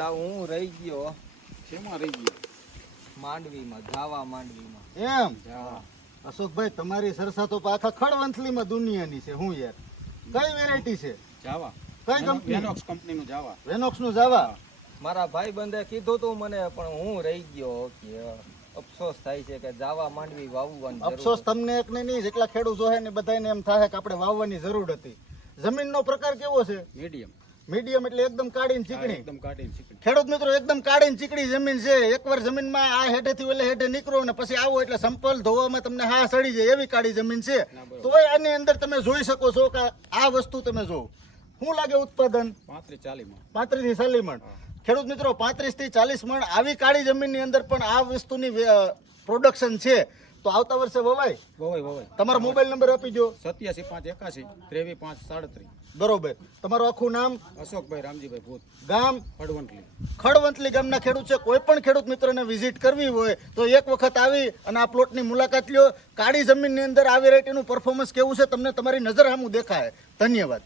લા હું રહી ગયો શેમાં રહી ગયો? માંડવીમાં, જાવા માંડવીમાં. એમ જાવા. અશોકભાઈ તમારી સરસા તો આખા ખડવંથલીમાં દુનિયાની છે. હું યાર કઈ વેરાયટી છે? જાવા. કઈ કંપની? વેનોક્સ કંપનીનું જાવા. વેનોક્સ નું જાવા. મારા ભાઈ બંધે કીધું તું મને, પણ હું રહી ગયો. કે અફસોસ થાય છે કે જાવા માંડવી વાવવાની જરૂર અફસોસ હતી. તમને એક ને નહીં, જેટલા ખેડૂત જોહે ને બધાને એમ થાય કે આપણે વાવવાની જરૂર હતી. જમીનનો પ્રકાર કેવો છે? મીડિયમ. મીડિયમ એટલે એકદમ કાળી ને ચીકણી. એકદમ કાઢીને ચીકણી. ખેડૂત મિત્રો એકદમ કાળી ને ચીકણી જમીન છે. એકવાર જમીનમાં આ હેઠેથી ઓલે હેઠે નીકળો ને પછી આવો એટલે સંપલ ધોવામાં તમને હા સડી જાય એવી કાળી જમીન છે. તોય આની અંદર તમે જોઈ શકો છો કે આ વસ્તુ તમે જો શું લાગે ઉત્પાદન 35-40 માં. 35 થી 40 મણ. ખેડૂત મિત્રો 35 થી 40 મણ આવી કાળી જમીનની અંદર પણ આ વસ્તુની પ્રોડક્શન છે. તો આવતા વર્ષે વવાય. વવાય. તમારો મોબાઈલ નંબર આપી દો. 87 581 23 5 37. બરોબર. તમારું આખું નામ? અશોકભાઈ રામજીભાઈ ભૂત, ગામ? ખડવંતલી. ખડવંતલી ગામના ખેડૂત છે. કોઈ પણ ખેડૂત મિત્રને વિઝિટ કરવી હોય તો એક વખત આવી અને આ પ્લોટની મુલાકાત લ્યો. કાળી જમીનની અંદર આ વેરાયટીનું પરફોર્મન્સ કેવું છે તમને તમારી નજર સામું દેખાય. ધન્યવાદ.